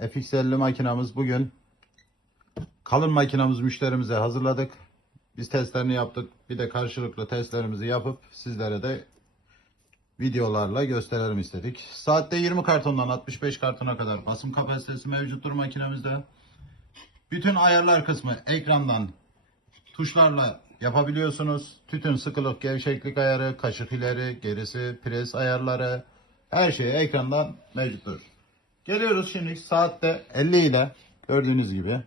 FX50 makinamız bugün kalın makinamız müşterimize hazırladık. Biz testlerini yaptık. Bir de karşılıklı testlerimizi yapıp sizlere de videolarla gösterelim istedik. Saatte 20 kartondan 65 kartona kadar basım kapasitesi mevcuttur makinemizde. Bütün ayarlar kısmı ekrandan tuşlarla yapabiliyorsunuz. Tütün sıkılık, gevşeklik ayarı, kaşık ileri, gerisi, pres ayarları her şey ekrandan mevcuttur. Geliyoruz şimdi saatte 50 ile gördüğünüz gibi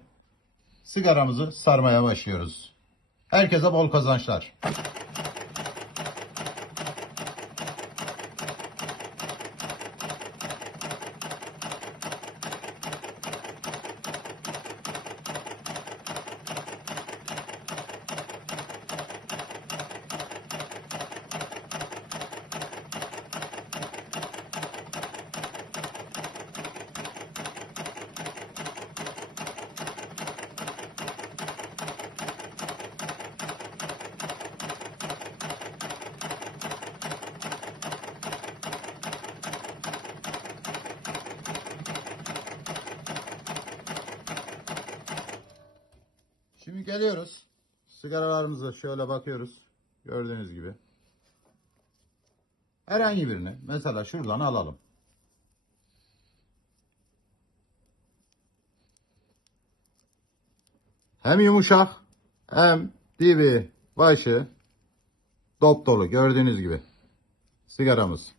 sigaramızı sarmaya başlıyoruz. Herkese bol kazançlar. Şimdi geliyoruz. Sigaralarımıza şöyle bakıyoruz. Gördüğünüz gibi. Herhangi birini mesela şuradan alalım. Hem yumuşak hem dibi başı dop dolu gördüğünüz gibi. Sigaramız.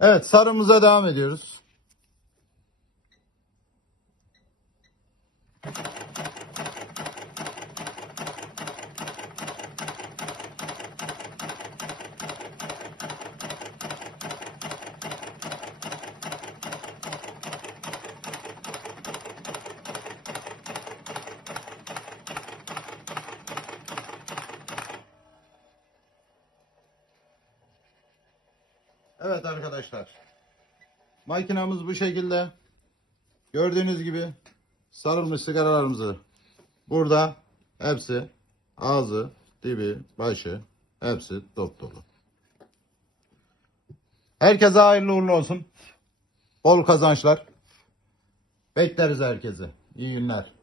Evet sarımıza devam ediyoruz. Evet arkadaşlar. Makinamız bu şekilde. Gördüğünüz gibi sarılmış sigaralarımızı burada hepsi ağzı, dibi, başı hepsi dop dolu. Herkese hayırlı uğurlu olsun. Bol kazançlar. Bekleriz herkese. İyi günler.